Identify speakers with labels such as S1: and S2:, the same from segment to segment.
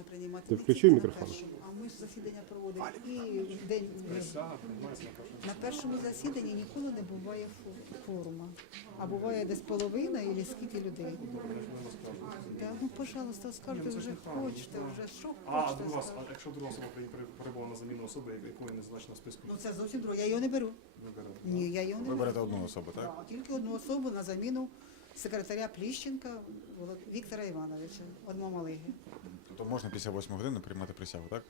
S1: можна приймати.
S2: Ти включив мікрофон?
S1: А ми ж засідання проводимо і в день
S3: на першому.
S1: засіданні ніколи не буває форума. А буває десь половина і скільки людей. Да, ну, пожалуйста, скажете,
S3: ж
S1: вже хочете, вже що
S3: А,
S1: хочете.
S3: друга, а якщо друга особа при- на заміну особи, якої не значено в списку,
S1: Ну це зовсім друге. Я його не беру.
S3: не беремо.
S1: Ні, я його не
S4: Ви берете одну особу, так?
S1: Да, тільки одну особу на заміну секретаря Пліщенка Віктора Івановича, одного малиги.
S4: Тобто можна після 8 години приймати присягу, так?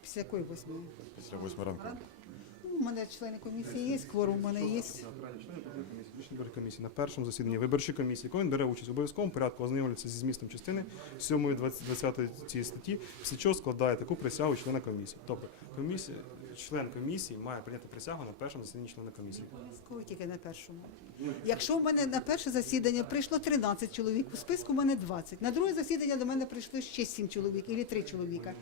S1: Після якої восьми?
S4: Після 8 ранку.
S1: Ну, у мене члени комісії є, кворум у мене є.
S3: Виборчої комісії на першому засіданні виборчої комісії, коли він бере участь в обов'язковому порядку, ознайомлюється зі змістом частини 7 20 цієї статті, після чого складає таку присягу члена комісії. Тобто комісія, член комісії має прийняти присягу на першому засіданні члена комісії.
S1: Обов'язково тільки на першому. Якщо в мене на перше засідання прийшло 13 чоловік, у списку в мене 20. На друге засідання до мене прийшло ще 7 чоловік, або 3 чоловіка.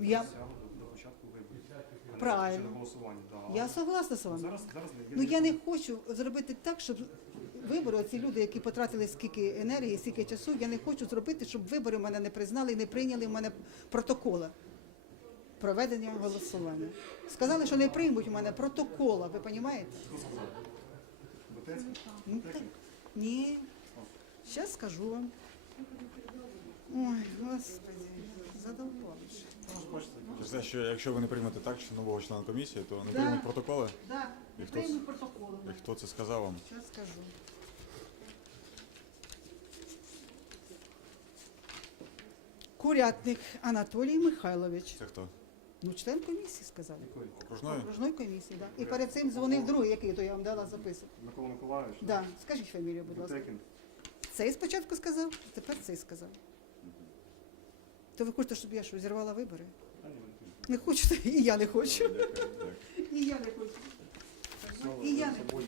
S1: Я,
S3: Присягу до, до початку виборів. а не
S1: Правильно.
S3: на голосування. Да.
S1: я согласна з вами.
S3: зараз, зараз не
S1: Ну я не хочу зробити так, щоб вибори, ці люди, які потратили скільки енергії, скільки часу, я не хочу зробити, щоб вибори мене не признали і не прийняли в мене протоколи проведення голосування. Сказали, що не приймуть у мене протокола, ви розумієте? Ну, так, ні. Зараз скажу вам. Ой, господи, задовбали.
S4: Те, що якщо ви не приймете так, що нового члена комісії, то не
S1: Да.
S4: приймуть протоколи.
S1: Да,
S4: І
S1: не
S4: хто це?
S1: приймуть протоколи.
S4: І хто це сказав вам?
S1: Зараз скажу. Курятник Анатолій Михайлович.
S4: Це хто?
S1: Ну, член комісії сказав.
S4: Окружної?
S1: Окружної комісії, да. І перед цим дзвонив другий, який то я вам дала записок.
S3: Микола Миколаївич?
S1: Да. Скажіть фамілію, будь ласка.
S3: Бутекін.
S1: Цей спочатку сказав, тепер цей сказав. То ви хочете, щоб я що, зірвала вибори?
S3: А, ні, не
S1: хочете? І я не хочу. І я не хочу. І я не
S3: собою